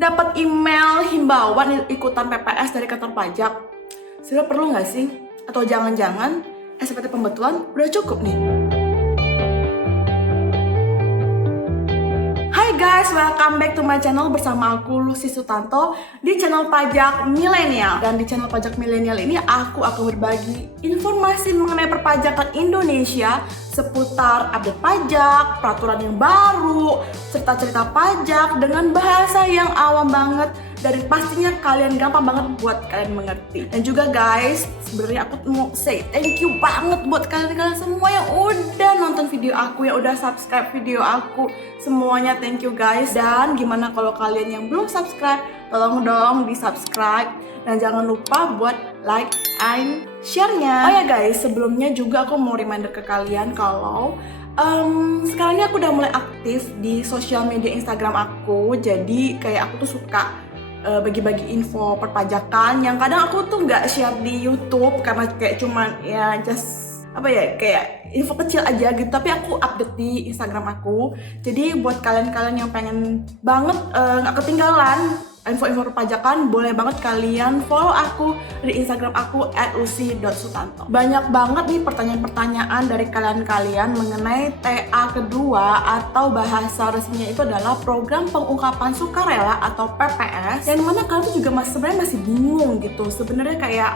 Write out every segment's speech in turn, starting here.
dapat email himbauan ikutan PPS dari kantor pajak. Sebenarnya perlu nggak sih? Atau jangan-jangan SPT pembetulan udah cukup nih? Hai guys, welcome back to my channel bersama aku Lucy Sutanto di channel Pajak Milenial. Dan di channel Pajak Milenial ini aku akan berbagi informasi mengenai perpajakan Indonesia seputar update pajak, peraturan yang baru, serta cerita pajak dengan bahasa yang awam banget dan pastinya kalian gampang banget buat kalian mengerti. Dan juga guys, sebenarnya aku mau say thank you banget buat kalian semua yang udah nonton video aku, yang udah subscribe video aku. Semuanya thank you guys. Dan gimana kalau kalian yang belum subscribe, tolong dong di subscribe. Dan jangan lupa buat like and share-nya. Oh ya guys, sebelumnya juga aku mau reminder ke kalian kalau sekarang ini aku udah mulai aktif di sosial media Instagram aku. Jadi kayak aku tuh suka bagi-bagi info perpajakan yang kadang aku tuh nggak share di YouTube karena kayak cuman ya just kayak info kecil aja gitu, tapi aku update di Instagram aku. Jadi buat kalian-kalian yang pengen banget nggak ketinggalan info-info perpajakan, boleh banget kalian follow aku di Instagram aku @lucy.sutanto. Banyak banget nih pertanyaan-pertanyaan dari kalian-kalian mengenai TA kedua atau bahasa resminya itu adalah program pengungkapan sukarela atau PPS. Yang mana kalian tuh juga sebenarnya masih bingung gitu. Sebenarnya kayak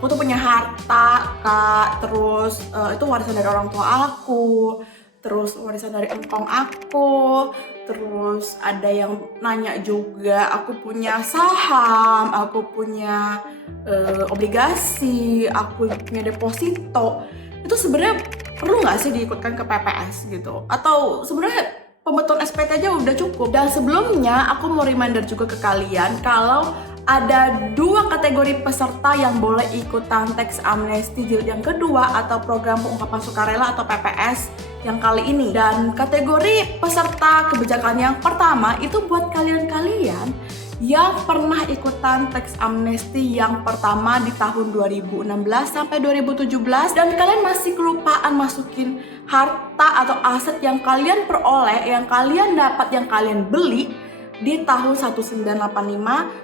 aku tuh punya harta kak, terus itu warisan dari orang tua aku, terus warisan dari engkong aku, terus ada yang nanya juga aku punya saham, aku punya obligasi, aku punya deposito. Itu sebenarnya perlu nggak sih diikutkan ke PPS gitu? Atau sebenarnya pembetulan SPT aja udah cukup? Dan sebelumnya aku mau reminder juga ke kalian kalau ada dua kategori peserta yang boleh ikutan tax amnesty jilid yang kedua atau program pengungkapan sukarela atau PPS yang kali ini. Dan kategori peserta kebijakan yang pertama itu buat kalian-kalian yang pernah ikutan tax amnesty yang pertama di tahun 2016 sampai 2017 dan kalian masih kelupaan masukin harta atau aset yang kalian peroleh, yang kalian dapat, yang kalian beli di tahun 1985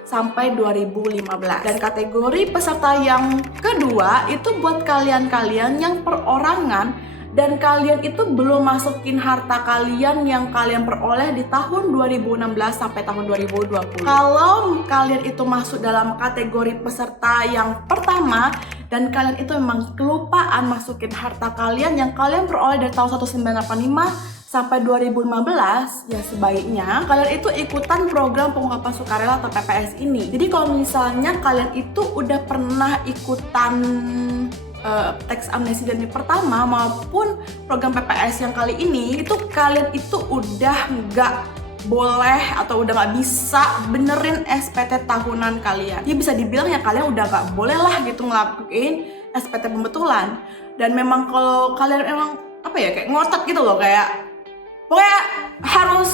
sampai 2015. Dan kategori peserta yang kedua itu buat kalian-kalian yang perorangan dan kalian itu belum masukin harta kalian yang kalian peroleh di tahun 2016 sampai tahun 2020. Kalau kalian itu masuk dalam kategori peserta yang pertama dan kalian itu memang kelupaan masukin harta kalian yang kalian peroleh dari tahun 1985 sampai 2015, ya sebaiknya kalian itu ikutan program pengungkapan sukarela atau PPS ini. Jadi kalau misalnya kalian itu udah pernah ikutan tax amnesty dari pertama maupun program PPS yang kali ini, itu kalian itu udah nggak boleh atau udah nggak bisa benerin SPT tahunan kalian. Jadi bisa dibilang ya kalian udah nggak boleh lah gitu ngelakuin SPT pembetulan. Dan memang kalau kalian emang kayak ngotot gitu loh, kayak pokoknya harus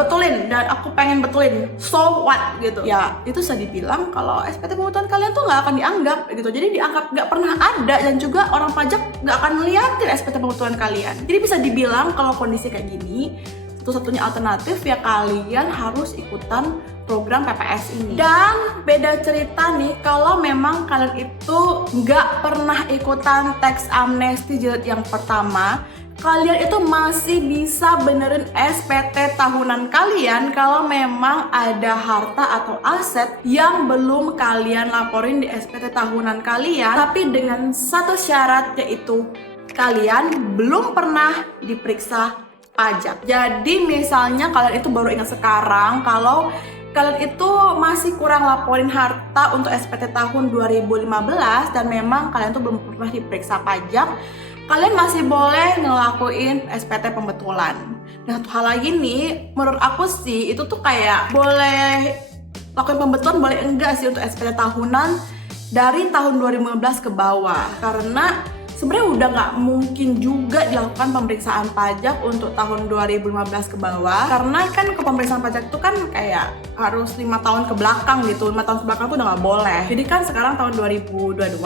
betulin dan aku pengen betulin, so what gitu ya, itu bisa dibilang kalau SPT pembetulan kalian tuh nggak akan dianggap gitu. Jadi dianggap nggak pernah ada dan juga orang pajak nggak akan ngeliatin SPT pembetulan kalian. Jadi bisa dibilang kalau kondisi kayak gini, satu-satunya alternatif ya kalian harus ikutan program PPS ini. Dan beda cerita nih kalau memang kalian itu nggak pernah ikutan tax amnesty jilid yang pertama, kalian itu masih bisa benerin SPT tahunan kalian kalau memang ada harta atau aset yang belum kalian laporin di SPT tahunan kalian, tapi dengan satu syarat, yaitu kalian belum pernah diperiksa pajak. Jadi misalnya kalian itu baru ingat sekarang kalau kalian itu masih kurang laporin harta untuk SPT tahun 2015 dan memang kalian tuh belum pernah diperiksa pajak, kalian masih boleh ngelakuin SPT pembetulan. Nah, satu hal lagi nih, menurut aku sih itu tuh kayak boleh lakuin pembetulan, boleh enggak sih untuk SPT tahunan dari tahun 2015 ke bawah. Karena sebenarnya udah nggak mungkin juga dilakukan pemeriksaan pajak untuk tahun 2015 ke bawah. Karena kan ke pemeriksaan pajak itu kan kayak harus 5 tahun ke belakang gitu. 5 tahun ke belakang tuh udah nggak boleh. Jadi kan sekarang tahun 2022.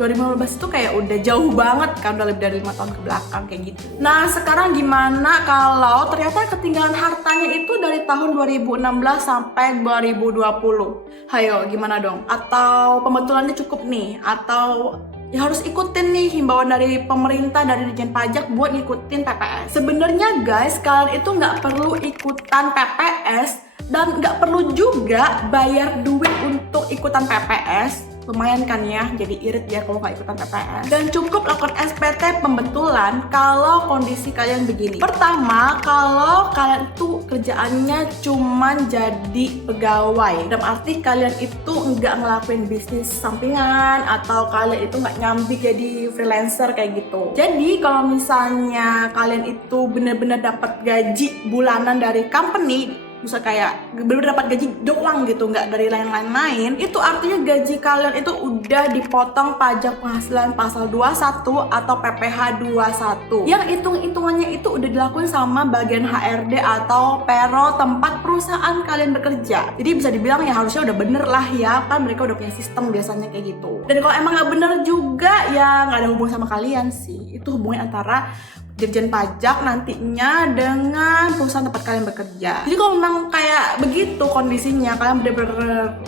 2015 itu kayak udah jauh banget kan, udah lebih dari 5 tahun ke belakang kayak gitu. Nah sekarang gimana kalau ternyata ketinggalan hartanya itu dari tahun 2016 sampai 2020? Hayo gimana dong? Atau pembetulannya cukup nih? Atau ya harus ikutin nih himbauan dari pemerintah, dari Ditjen Pajak buat ngikutin PPS. Sebenarnya guys, kalian itu nggak perlu ikutan PPS dan nggak perlu juga bayar duit untuk ikutan PPS. Lumayan kan ya, jadi irit ya kalau nggak ikutan PPS. Dan cukup lakukan SPT pembetulan kalau kondisi kalian begini. Pertama, kalau kalian itu kerjaannya cuman jadi pegawai, dalam arti kalian itu nggak ngelakuin bisnis sampingan atau kalian itu nggak nyambi jadi freelancer kayak gitu. Jadi kalau misalnya kalian itu benar-benar dapat gaji bulanan dari company, bisa kayak bener dapat gaji doang gitu, nggak dari lain-lain, itu artinya gaji kalian itu udah dipotong pajak penghasilan pasal 21 atau PPh 21 yang hitung-hitungannya itu udah dilakuin sama bagian HRD atau payroll tempat perusahaan kalian bekerja. Jadi bisa dibilang ya harusnya udah bener lah ya, kan mereka udah punya sistem biasanya kayak gitu. Dan kalau emang nggak bener juga ya nggak ada hubungan sama kalian sih, itu hubungan antara Dirjen Pajak nantinya dengan perusahaan tempat kalian bekerja. Jadi kalau memang kayak begitu kondisinya, kalian bener-bener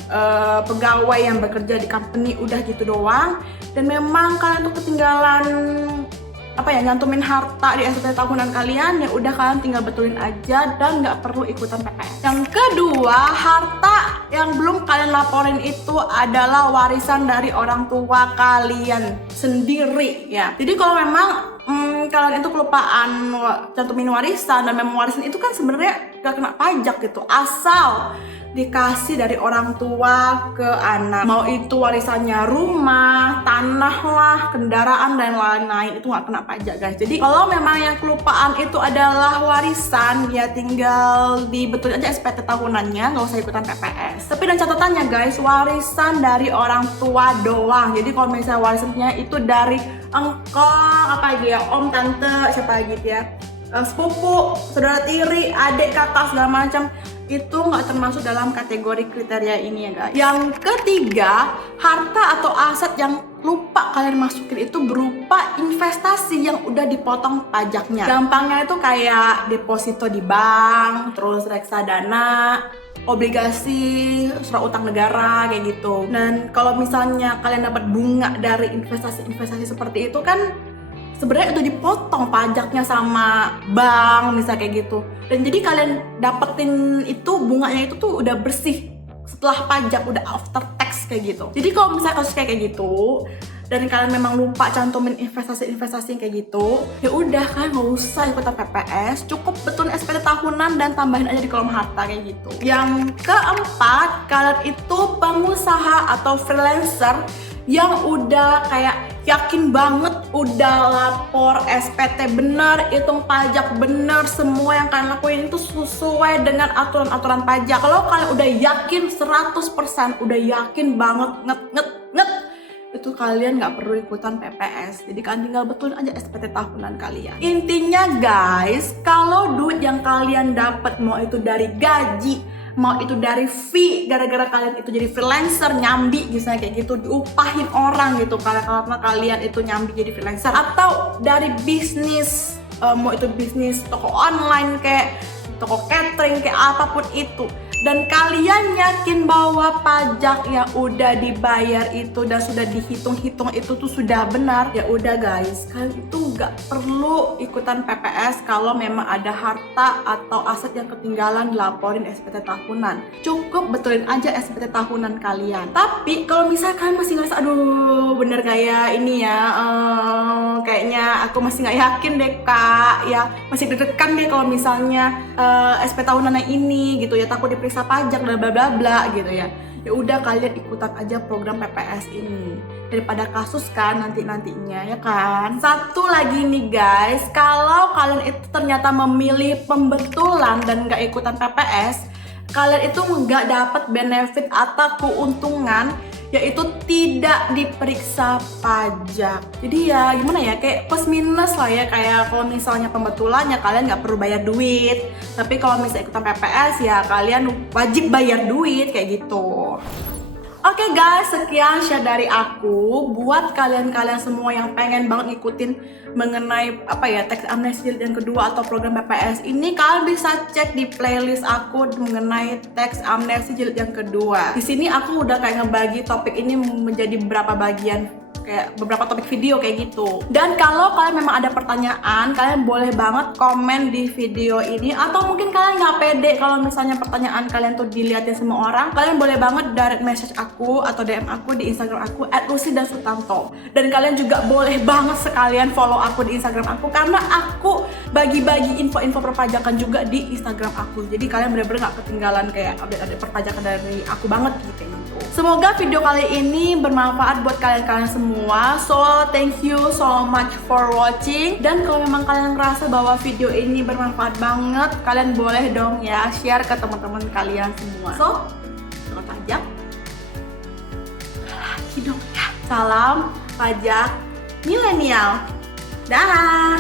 pegawai yang bekerja di company udah gitu doang, dan memang kalian tuh ketinggalan nyantumin harta di SPT tahunan kalian, ya udah kalian tinggal betulin aja dan nggak perlu ikutan PPS. Yang kedua, harta yang belum kalian laporin itu adalah warisan dari orang tua kalian sendiri ya. Jadi kalau memang kalian itu kelupaan cantumin warisan, dan memang warisan itu kan sebenarnya gak kena pajak gitu, asal dikasih dari orang tua ke anak. Mau itu warisannya rumah, tanah lah, kendaraan dan lain-lain, itu gak kena pajak guys. Jadi kalau memang yang kelupaan itu adalah warisan, ya tinggal dibetulin aja SPT tahunannya, gak usah ikutan PPS. Tapi dan catatannya guys, warisan dari orang tua doang. Jadi kalau misalnya warisannya itu dari engkong, om, tante, siapa lagi ya, sepupu, saudara tiri, adik, kakak, segala macam, itu nggak termasuk dalam kategori kriteria ini ya guys. Yang ketiga, harta atau aset yang lupa kalian masukin itu berupa investasi yang udah dipotong pajaknya. Gampangnya itu kayak deposito di bank, terus reksadana, obligasi, surat utang negara kayak gitu. Dan kalau misalnya kalian dapat bunga dari investasi seperti itu kan sebenarnya itu dipotong pajaknya sama bank misalnya kayak gitu. Dan jadi kalian dapetin itu bunganya itu tuh udah bersih setelah pajak, udah after tax kayak gitu. Jadi kalau misalnya kasus kayak gitu dan kalian memang lupa cantumin investasi kayak gitu, ya udah kalian nggak usah ikutan PPS, cukup betulin SPT tahunan dan tambahin aja di kolom harta kayak gitu. Yang keempat, kalian itu pengusaha atau freelancer yang udah kayak yakin banget udah lapor SPT bener, hitung pajak bener, semua yang kalian lakuin itu sesuai dengan aturan-aturan pajak. Kalau kalian udah yakin 100%, udah yakin banget nget, itu kalian nggak perlu ikutan PPS. Jadi kalian tinggal betulin aja SPT tahunan kalian. Intinya guys, kalau duit yang kalian dapat, mau itu dari gaji, mau itu dari fee gara-gara kalian itu jadi freelancer, nyambi misalnya kayak gitu, diupahin orang gitu karena kalian itu nyambi jadi freelancer, atau dari bisnis, mau itu bisnis toko online kayak toko catering kayak apapun itu, dan kalian yakin bahwa pajak yang udah dibayar itu dan sudah dihitung-hitung itu tuh sudah benar, ya udah guys, kalian itu nggak perlu ikutan PPS kalau memang ada harta atau aset yang ketinggalan dilaporin SPT tahunan. Cukup betulin aja SPT tahunan kalian. Tapi kalau misalnya kalian masih ngerasa aduh bener kayak ini ya, kayaknya aku masih nggak yakin deh kak, ya masih deg-degan deh kalau misalnya SPT tahunan yang ini gitu ya, takut diperiksa pajak dan bla bla bla gitu ya. Ya udah kalian ikutan aja program PPS ini daripada kasus kan nantinya ya kan. Satu lagi nih guys, kalau kalian itu ternyata memilih pembetulan dan nggak ikutan PPS, kalian itu nggak dapat benefit atau keuntungan, yaitu tidak diperiksa pajak. Jadi ya gimana ya, kayak plus minus lah ya. Kayak kalau misalnya pembetulannya kalian nggak perlu bayar duit, tapi kalau misalnya ikutan PPS ya kalian wajib bayar duit kayak gitu. Oke guys, sekian share dari aku. Buat kalian-kalian semua yang pengen banget ngikutin mengenai teks amnesti jilid yang kedua atau program PPS ini, kalian bisa cek di playlist aku mengenai teks amnesti jilid yang kedua. Di sini aku udah kayak ngebagi topik ini menjadi beberapa bagian, kayak beberapa topik video kayak gitu. Dan kalau kalian memang ada pertanyaan, kalian boleh banget komen di video ini, atau mungkin kalian nggak pede kalau misalnya pertanyaan kalian tuh dilihatin semua orang, kalian boleh banget direct message aku atau DM aku di Instagram aku @lucy_sutanto. Dan kalian juga boleh banget sekalian follow aku di Instagram aku, karena aku bagi-bagi info-info perpajakan juga di Instagram aku. Jadi kalian bener-bener nggak ketinggalan kayak update-update perpajakan dari aku banget gitu. Semoga video kali ini bermanfaat buat kalian-kalian semua. So thank you so much for watching. Dan kalau memang kalian ngerasa bahwa video ini bermanfaat banget, kalian boleh dong ya share ke teman-teman kalian semua. So, selamat pajak. Lagi dong ya. Salam pajak milenial. Dah.